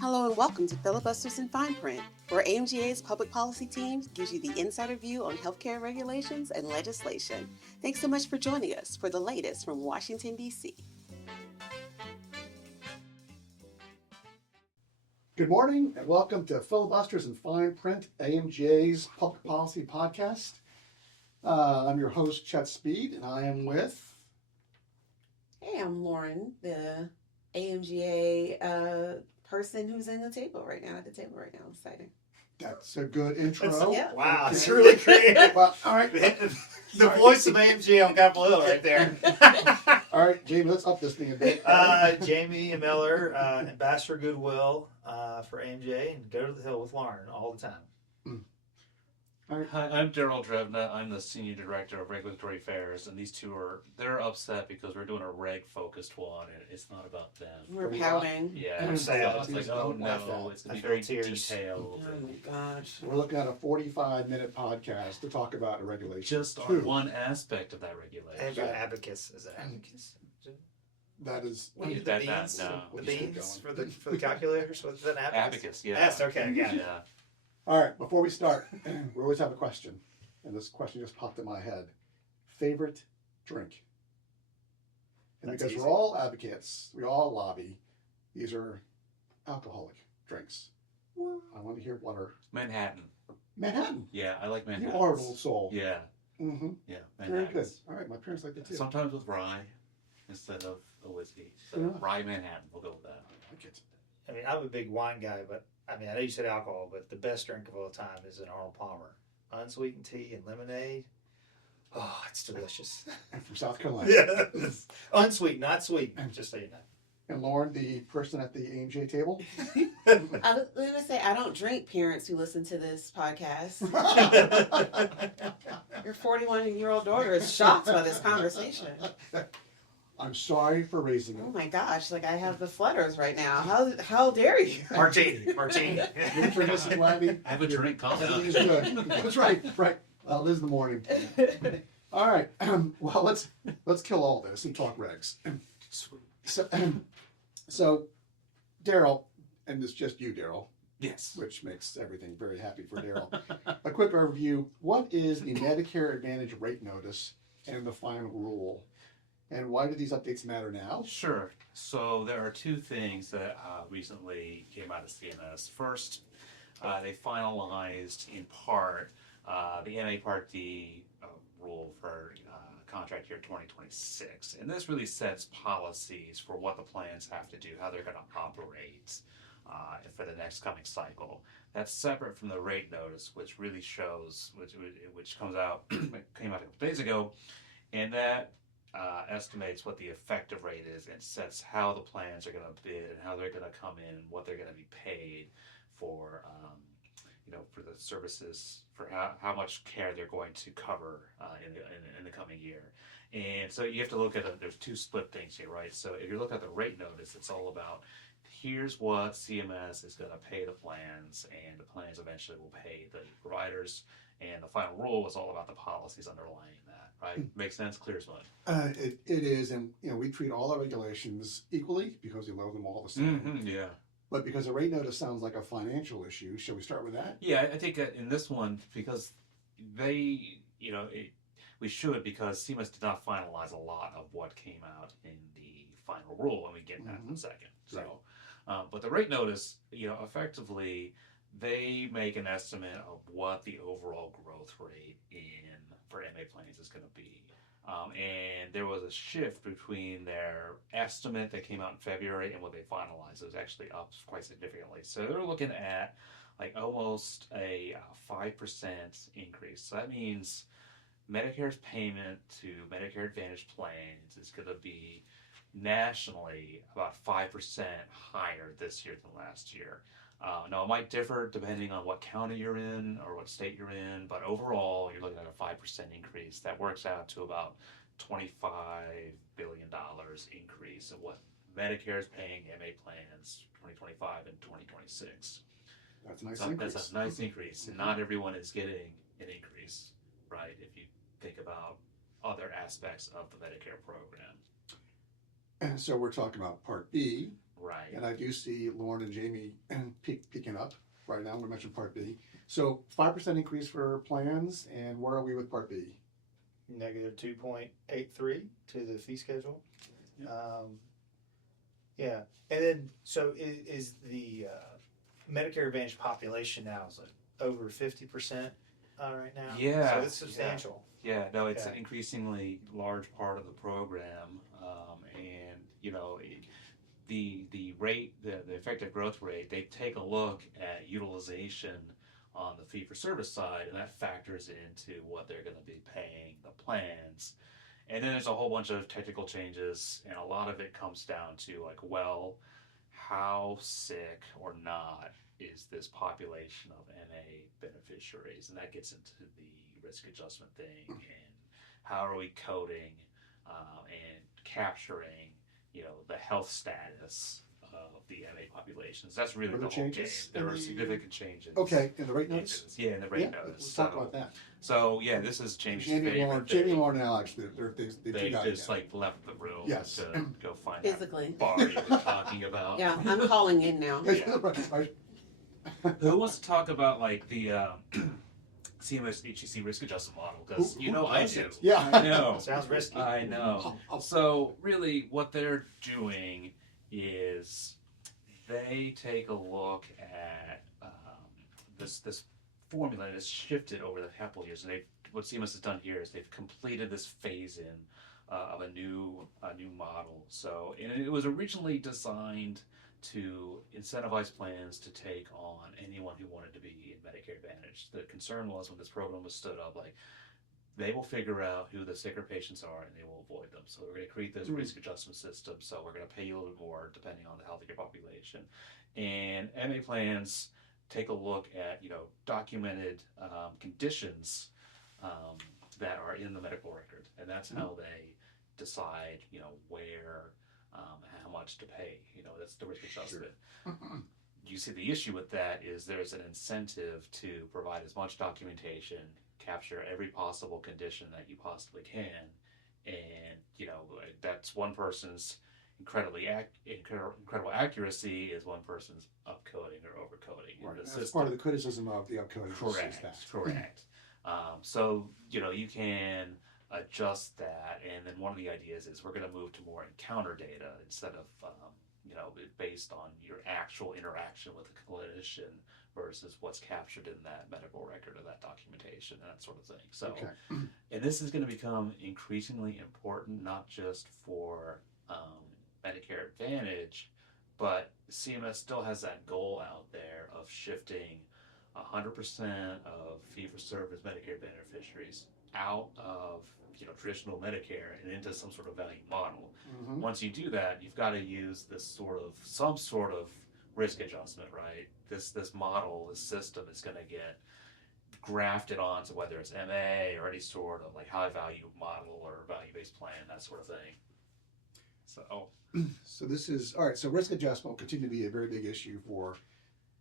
Hello and welcome to Filibusters in Fine Print, where AMGA's public policy team gives you the insider view on healthcare regulations and legislation. Thanks so much for joining us for the latest from Washington, D.C. Good morning and welcome to Filibusters in Fine Print, AMGA's public policy podcast. I'm your host, Chet Speed, and I am with... Hey, I'm Lauren, the AMGA person who's at the table right now. Exciting. That's a good intro. Yeah. Wow, Okay. it's really creative. Well, all right. The voice of AMG on Capitol Hill right there. All right, Jamie, let's up this thing a bit. Jamie Miller, Ambassador Goodwill for AMJ, and go to the Hill with Lauren all the time. All right. Hi, I'm Daryl Drevna. I'm the Senior Director of Regulatory Affairs, and these two they're upset because we're doing a reg-focused one, and it's not about them. We're pouting. Yeah, I'm it's sad. like, oh no, it's going to be very detailed. Oh my gosh. We're looking at a 45-minute podcast to talk about a regulation. Just on one aspect of that regulation. Abacus. Is it abacus? That is... What do you do, That- the that- beans? no. The We'll just keep beans going. for the calculators? Was that abacus? Abacus, yeah. Yes, okay, yeah. Yeah. All right, before we start, we always have a question, and this question just popped in my head. Favorite drink? And That's because easy. we're all advocates, we all lobby, these are alcoholic drinks. I want to hear what are... Manhattan. Manhattan. Yeah, I like Manhattan. You are an old soul. Yeah, Mm-hmm. yeah. Very good. Manhattans. All right, my parents like that too. Sometimes with rye instead of a whiskey. So Yeah. rye Manhattan, we'll go with that. I like it. I mean, I'm a big wine guy, but I mean, I know you said alcohol, but the best drink of all time is an Arnold Palmer. Unsweetened tea and lemonade. Oh, it's delicious. And from South Carolina. Yes. Unsweetened, not sweet, just so you know. And Lauren, the person at the AMJ table. I was going to say, I don't drink, parents who listen to this podcast. Your 41-year-old daughter is shocked by this conversation. I'm sorry for raising Oh it. my gosh, like I have the flutters right now. How dare you? Martini. Your turn, Mrs. Labby. Have a drink, calm down. Everything is good. That's right. Well, it is the morning. All right. Well, let's kill all this and talk regs. So, Daryl, and it's just you, Daryl, Yes. which makes everything very happy for Daryl. A quick overview. What is the Medicare Advantage rate notice and the final rule? And why do these updates matter now? Sure. So there are two things that recently came out of CMS. First, they finalized in part the MA Part D rule for contract year 2026. And this really sets policies for what the plans have to do, how they're going to operate for the next coming cycle. That's separate from the rate notice, which really shows, which comes out, came out a couple days ago, and that estimates what the effective rate is and sets how the plans are going to bid and how they're going to come in and what they're going to be paid for, for the services, for how much care they're going to cover in the coming year. And so you have to look at there's two split things here, right? So if you look at the rate notice, it's all about here's what CMS is going to pay the plans, and the plans eventually will pay the providers. And the final rule is all about the policies underlying that, right? Makes sense? Clear as mud. It is, and we treat all our regulations equally because we love them all the same. Yeah. But because a rate notice sounds like a financial issue, shall we start with that? Yeah, I think that in this one, because we should, because CMS did not finalize a lot of what came out in the final rule, and we get that in a second. So, but the rate notice, effectively, they make an estimate of what the overall growth rate for MA plans is going to be. And there was a shift between their estimate that came out in February and what they finalized. It was actually up quite significantly. So they're looking at like almost a 5% increase. So that means Medicare's payment to Medicare Advantage plans is going to be nationally about 5% higher this year than last year. Now, it might differ depending on what county you're in or what state you're in, but overall, you're looking at a 5% increase. That works out to about $25 billion increase of what Medicare is paying MA plans 2025 and 2026. That's a nice So increase. that's a nice increase, and not everyone is getting an increase, right? If you think about other aspects of the Medicare program. And so we're talking about Part B, Right. And I do see Lauren and Jamie peaking up right now. We mentioned Part B. So 5% increase for plans, and where are we with Part B? Negative 2.83 to the fee schedule. Yeah, and then so is the Medicare Advantage population now is like over 50% right now. Yeah, so it's substantial. Yeah, no, it's Yeah. an increasingly large part of the program, and the rate, the effective growth rate, they take a look at utilization on the fee for service side, and that factors into what they're going to be paying the plans. And then there's a whole bunch of technical changes, and a lot of it comes down to like, well, how sick or not is this population of MA beneficiaries, and that gets into the risk adjustment thing, and how are we coding and capturing, the health status of the MA populations. That's really Were the there whole game. changes There in are the- significant changes. Okay, in the rate notice? Yeah, in the rate Yeah, notice. let's talk about that. So yeah, this is Jamie's Jamie favorite and thing. Lauren and Alex, they're They two guys just again. like left the room Yes. to go find Physically. that bar you were talking about. Yeah, I'm calling in now. Who wants to talk about like the CMS HEC risk adjustment model? Because Who I does do. it? Yeah. I know. Sounds risky. I know. So really, what they're doing is they take a look at this formula and it's shifted over the couple of years. And what CMS has done here is they've completed this phase in of a new model. So, and it was originally designed to incentivize plans to take on anyone who wanted to be in Medicare Advantage. The concern was when this program was stood up, like, they will figure out who the sicker patients are and they will avoid them. So we're going to create this risk adjustment system. So we're going to pay you a little bit more depending on the health of your population. And MA plans take a look at documented conditions that are in the medical record, and that's how they decide where how much to pay. That's the risk adjustment. You see, the issue with that is there's an incentive to provide as much documentation, capture every possible condition that you possibly can, and that's one person's incredible accuracy is one person's upcoding or overcoding. Right. The That's system. part of the criticism of the upcoding. Correct. So you can adjust that, and then one of the ideas is we're going to move to more encounter data instead of based on your actual interaction with the clinician versus what's captured in that medical record or that documentation and that sort of thing. So, and this is going to become increasingly important, not just for Medicare Advantage, but CMS still has that goal out there of shifting 100% of fee-for-service Medicare beneficiaries out of traditional Medicare and into some sort of value model. Once you do that, you've got to use some sort of risk adjustment, right? This model, this system is going to get grafted onto whether it's MA or any sort of like high value model or value-based plan, that sort of thing. So this is all right. So risk adjustment will continue to be a very big issue for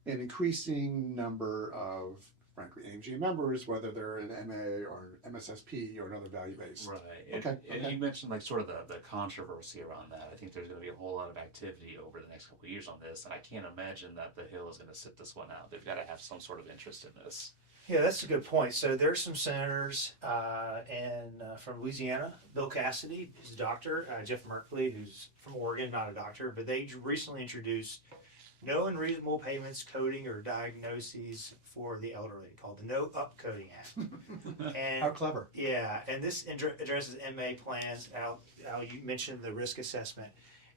an increasing number of, frankly, AMGA members, whether they're in MA or MSSP or another value-based. Right. Okay. And you mentioned like sort of the controversy around that. I think there's going to be a whole lot of activity over the next couple of years on this, and I can't imagine that the Hill is going to sit this one out. They've got to have some sort of interest in this. Yeah, that's a good point. So there's some senators from Louisiana, Bill Cassidy, who's a doctor, Jeff Merkley, who's from Oregon, not a doctor, but they recently introduced no unreasonable payments, coding, or diagnoses for the elderly, called the No Upcoding Act. And How clever. yeah, and this addresses MA plans. Al, you mentioned the risk assessment,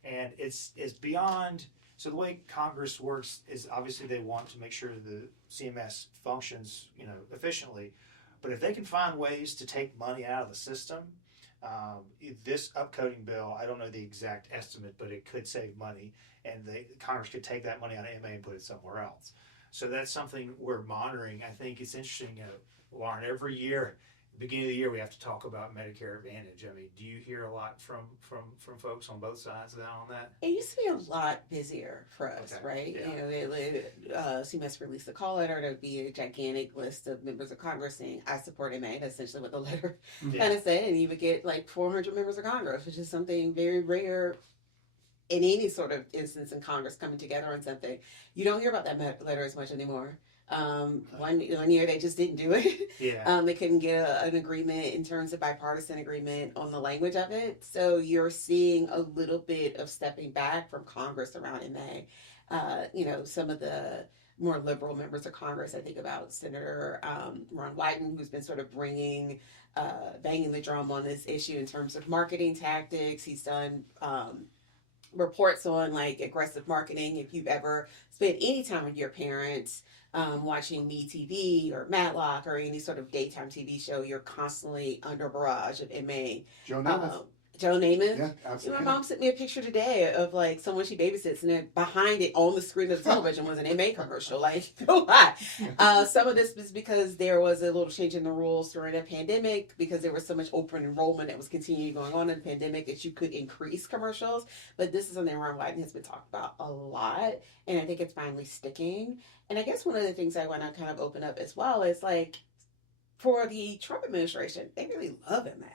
and it's beyond. So the way Congress works is obviously they want to make sure the CMS functions, efficiently. But if they can find ways to take money out of the system, this upcoding bill, I don't know the exact estimate, but it could save money, and Congress could take that money out of MA and put it somewhere else. So that's something we're monitoring. I think it's interesting, Lauren, every year, beginning of the year, we have to talk about Medicare Advantage. I mean, do you hear a lot from folks on both sides on that? It used to be a lot busier for us, Okay. right? Yeah. CMS released a call letter. There'd be a gigantic list of members of Congress saying, I support MA. That's essentially what the letter kind of said. And you would get like 400 members of Congress, which is something very rare in any sort of instance in Congress coming together on something, you don't hear about that letter as much anymore. One year they just didn't do it. Yeah. They couldn't get an agreement in terms of bipartisan agreement on the language of it. So you're seeing a little bit of stepping back from Congress around MA. Some of the more liberal members of Congress, I think about Senator Ron Wyden, who's been sort of banging the drum on this issue in terms of marketing tactics. He's done reports on like aggressive marketing. If you've ever spent any time with your parents watching Me TV or Matlock or any sort of daytime TV show, you're constantly under a barrage of MA. Joe Namath. Joe Namath. Yeah, absolutely. My mom sent me a picture today of like someone she babysits, and then behind it on the screen of the television was an MA commercial. Like, no lie. Some of this was because there was a little change in the rules during a pandemic, because there was so much open enrollment that was continuing going on in the pandemic that you could increase commercials. But this is something Ron Wyden has been talked about a lot, and I think it's finally sticking. And I guess one of the things I want to kind of open up as well is like, for the Trump administration, they really love MA.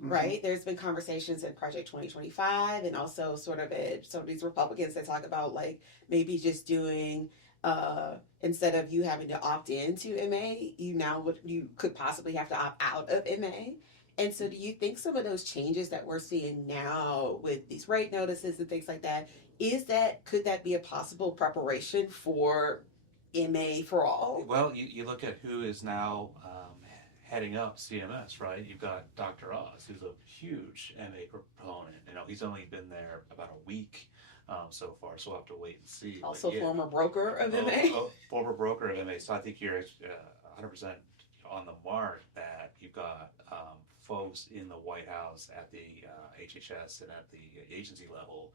Right? There's been conversations in Project 2025 and also sort of some of these Republicans that talk about like maybe just doing instead of you having to opt into MA, you could possibly have to opt out of MA. And so do you think some of those changes that we're seeing now with these rate notices and things like that, could that be a possible preparation for MA for all? Well, you look at who is now heading up CMS, right? You've got Dr. Oz, who's a huge MA proponent. He's only been there about a week so far, so we'll have to wait and see. Also, former broker of MA. Former broker of MA. So I think you're 100% on the mark that you've got folks in the White House, at the HHS, and at the agency level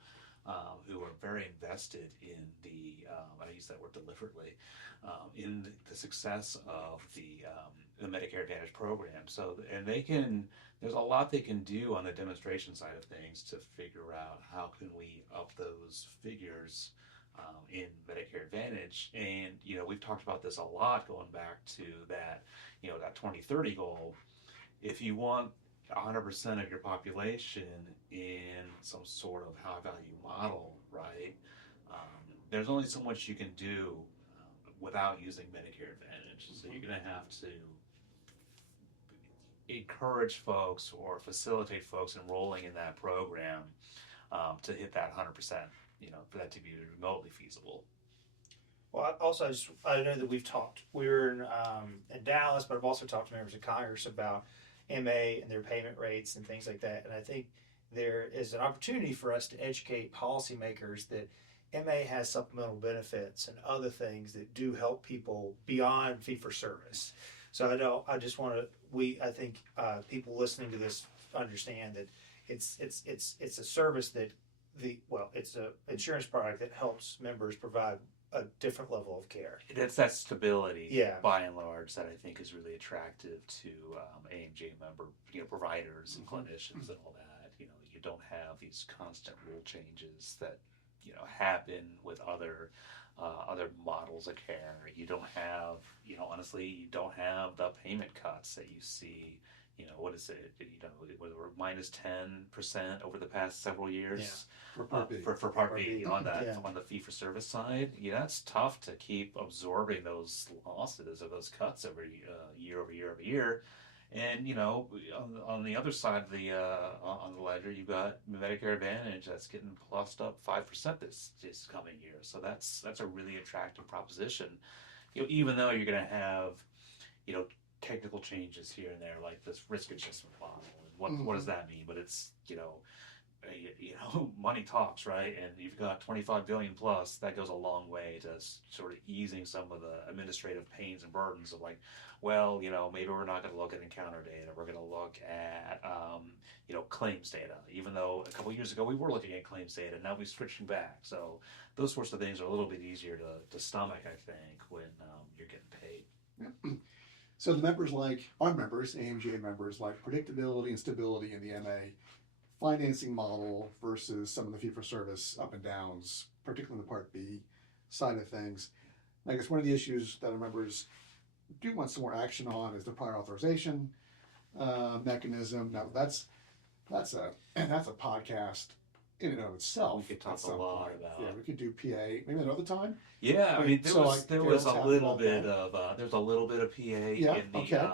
who are very invested in I use that word deliberately, in the success of the Medicare Advantage program. So, and there's a lot they can do on the demonstration side of things to figure out how can we up those figures in Medicare Advantage. And, we've talked about this a lot going back to that, that 2030 goal. If you want 100% of your population in some sort of high value model, right? There's only so much you can do without using Medicare Advantage. So you're going to have to encourage folks or facilitate folks enrolling in that program to hit that 100%, for that to be remotely feasible. Well, I know that we've talked. We were in Dallas, but I've also talked to members of Congress about MA and their payment rates and things like that. And I think there is an opportunity for us to educate policymakers that MA has supplemental benefits and other things that do help people beyond fee-for-service. So I think people listening to this understand that it's a service that it's an insurance product that helps members provide a different level of care. It's that stability, yeah, by and large, that I think is really attractive to AMGA member, providers and clinicians and all that. You don't have these constant rule changes that happen with other models of care. You don't have, honestly, you don't have the payment cuts that you see. What is it? We're minus 10% over the past several years. For Part B. For Part B, on the fee for service side. It's tough to keep absorbing those losses or those cuts every year over year over year. And on the other side of the on the ledger, you've got Medicare Advantage that's getting plussed up 5% this coming year. So that's a really attractive proposition. Even though you're going to have technical changes here and there, like this risk adjustment model. And what does that mean? But it's money talks, right? And you've got 25 billion plus. That goes a long way to sort of easing some of the administrative pains and burdens of like, well, maybe we're not going to look at encounter data. We're going to look at claims data. Even though a couple years ago we were looking at claims data, now we're switching back. So those sorts of things are a little bit easier to stomach, I think, when you're getting paid. Yeah. So the members our members, AMGA members, like predictability and stability in the MA financing model versus some of the fee-for-service up and downs, particularly the Part B side of things. I guess one of the issues that our members do want some more action on is the prior authorization mechanism. Now that's a podcast in and of itself. We could talk at some a lot point. about. Yeah, we could do PA maybe another time. Yeah, I mean, there So, was like, there Daryl's was a happy little about bit that. of there's a little bit of PA Yeah, okay.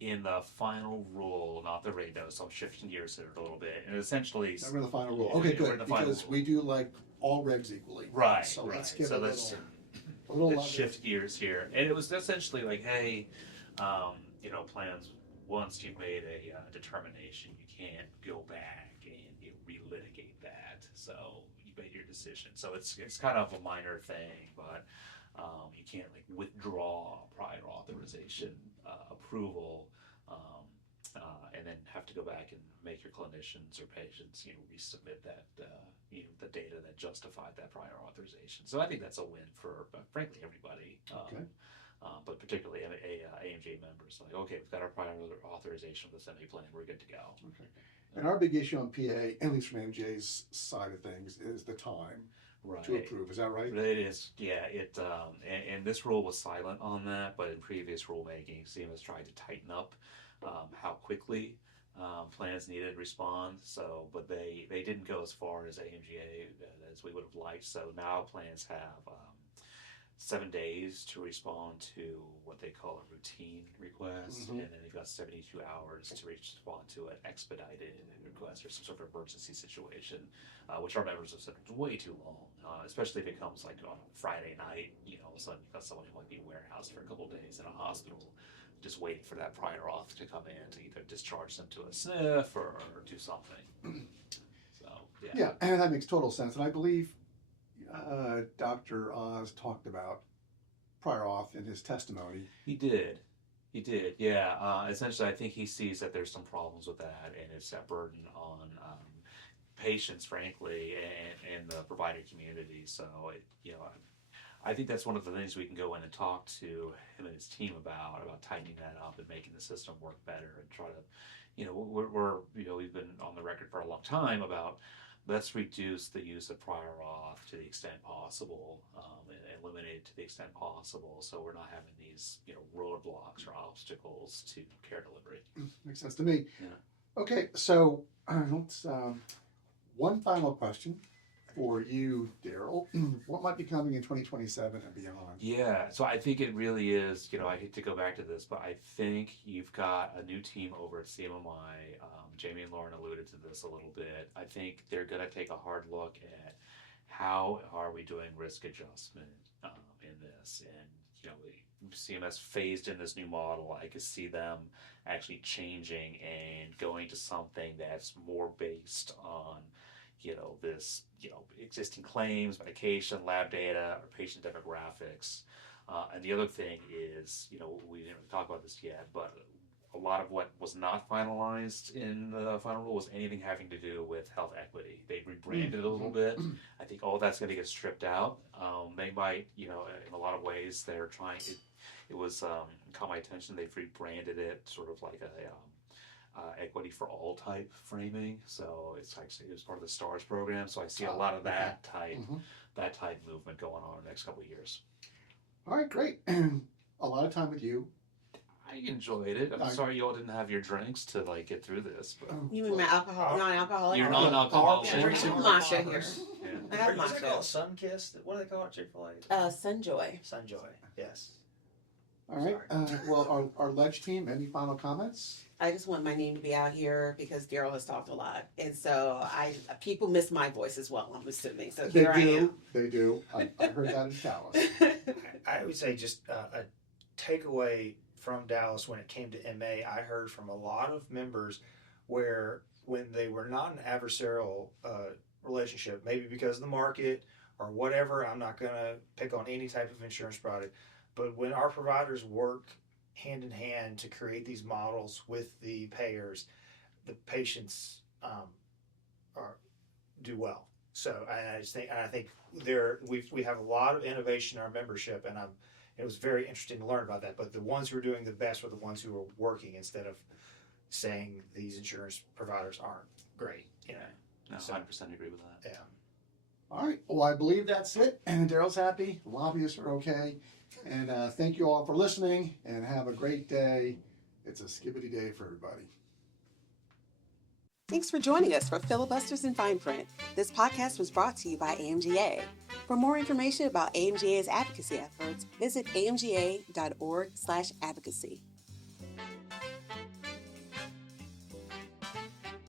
in the final rule, not the rate notice. So I'm shifting gears here a little bit, and essentially, We're in the final rule. Yeah, Okay, we're in good, the final because rule. we do like all regs equally. Right, So right. let's give so a let's little let's level. shift gears here, and it was essentially like, hey, plans. Once you've made a determination, you can't go back and relitigate that. So you made your decision. So it's kind of a minor thing, but you can't like withdraw prior authorization approval, and then have to go back and make your clinicians or patients resubmit that the data that justified that prior authorization. So I think that's a win for frankly everybody. Okay. But particularly AMGA members, like, okay, we've got our prior authorization with this MA plan, we're good to go. Okay. And our big issue on PA, at least from MJ's side of things, is the time Right. to approve. Is that right? It is, yeah. And this rule was silent on that, but in previous rulemaking, CMS tried to tighten up how quickly plans needed to respond. So, but they didn't go as far as AMGA as we would have liked. So now plans have 7 days to respond to what they call a routine request, and then they've got 72 hours to respond to an expedited request or some sort of emergency situation, which our members have said is way too long, especially if it comes like on a Friday night. All of a sudden you've got someone who might be warehoused for a couple of days in a hospital, just waiting for that prior auth to come in to either discharge them to a SNF or do something. So Yeah, and that makes total sense. And I believe Dr. Oz talked about prior auth in his testimony. He did, yeah. Essentially, I think he sees that there's some problems with that, and it's a burden on patients, frankly, and the provider community. So, I think that's one of the things we can go in and talk to him and his team about tightening that up and making the system work better, and try to, we've been on the record for a long time about let's reduce the use of prior auth to the extent possible, and eliminate it to the extent possible, so we're not having these roadblocks or obstacles to care delivery. Makes sense to me. Yeah. Okay, so let's one final question for you, Daryl. What might be coming in 2027 and beyond? Yeah, so I think it really is, I hate to go back to this, but I think you've got a new team over at CMMI. Jamie and Lauren alluded to this a little bit. I think they're going to take a hard look at how are we doing risk adjustment in this. And, CMS phased in this new model. I could see them actually changing and going to something that's more based on this, existing claims, medication, lab data, or patient demographics. And the other thing is, we didn't really talk about this yet, but a lot of what was not finalized in the final rule was anything having to do with health equity. They rebranded it a little bit. I think all that's going to get stripped out. They might, in a lot of ways, they're trying. It was caught my attention. They've rebranded it sort of like a equity for all type framing. So it's actually, it was part of the STARS program. So I see a lot of that type movement going on in the next couple of years. All right, great. A lot of time with you. I enjoyed it. I'm sorry you all didn't have your drinks to get through this, but You mean my non-alcoholic? you're non-alcoholic. Yeah, Drinks I have and matcha water. here. Yeah. I have What is it called? matcha. Sun Kissed? What do they call it? Chick-fil-A? Sunjoy. Sunjoy. Yes. All right. Well, our ledge team, any final comments? I just want my name to be out here because Daryl has talked a lot, and so people miss my voice as well. I'm assuming. So here I am. They do. I heard that in Dallas. I would say just a takeaway from Dallas when it came to MA, I heard from a lot of members where when they were not an adversarial relationship, maybe because of the market or whatever, I'm not going to pick on any type of insurance product, but when our providers work hand in hand to create these models with the payers, the patients do well. So I think we have a lot of innovation in our membership, and it was very interesting to learn about that. But the ones who are doing the best were the ones who are working instead of saying these insurance providers aren't great. No, So- 100% agree with that. Yeah. All right. Well, I believe that's it. And Daryl's happy. Lobbyists are okay. And thank you all for listening, and have a great day. It's a skibbity day for everybody. Thanks for joining us for Filibusters in Fine Print. This podcast was brought to you by AMGA. For more information about AMGA's advocacy efforts, visit amga.org/advocacy.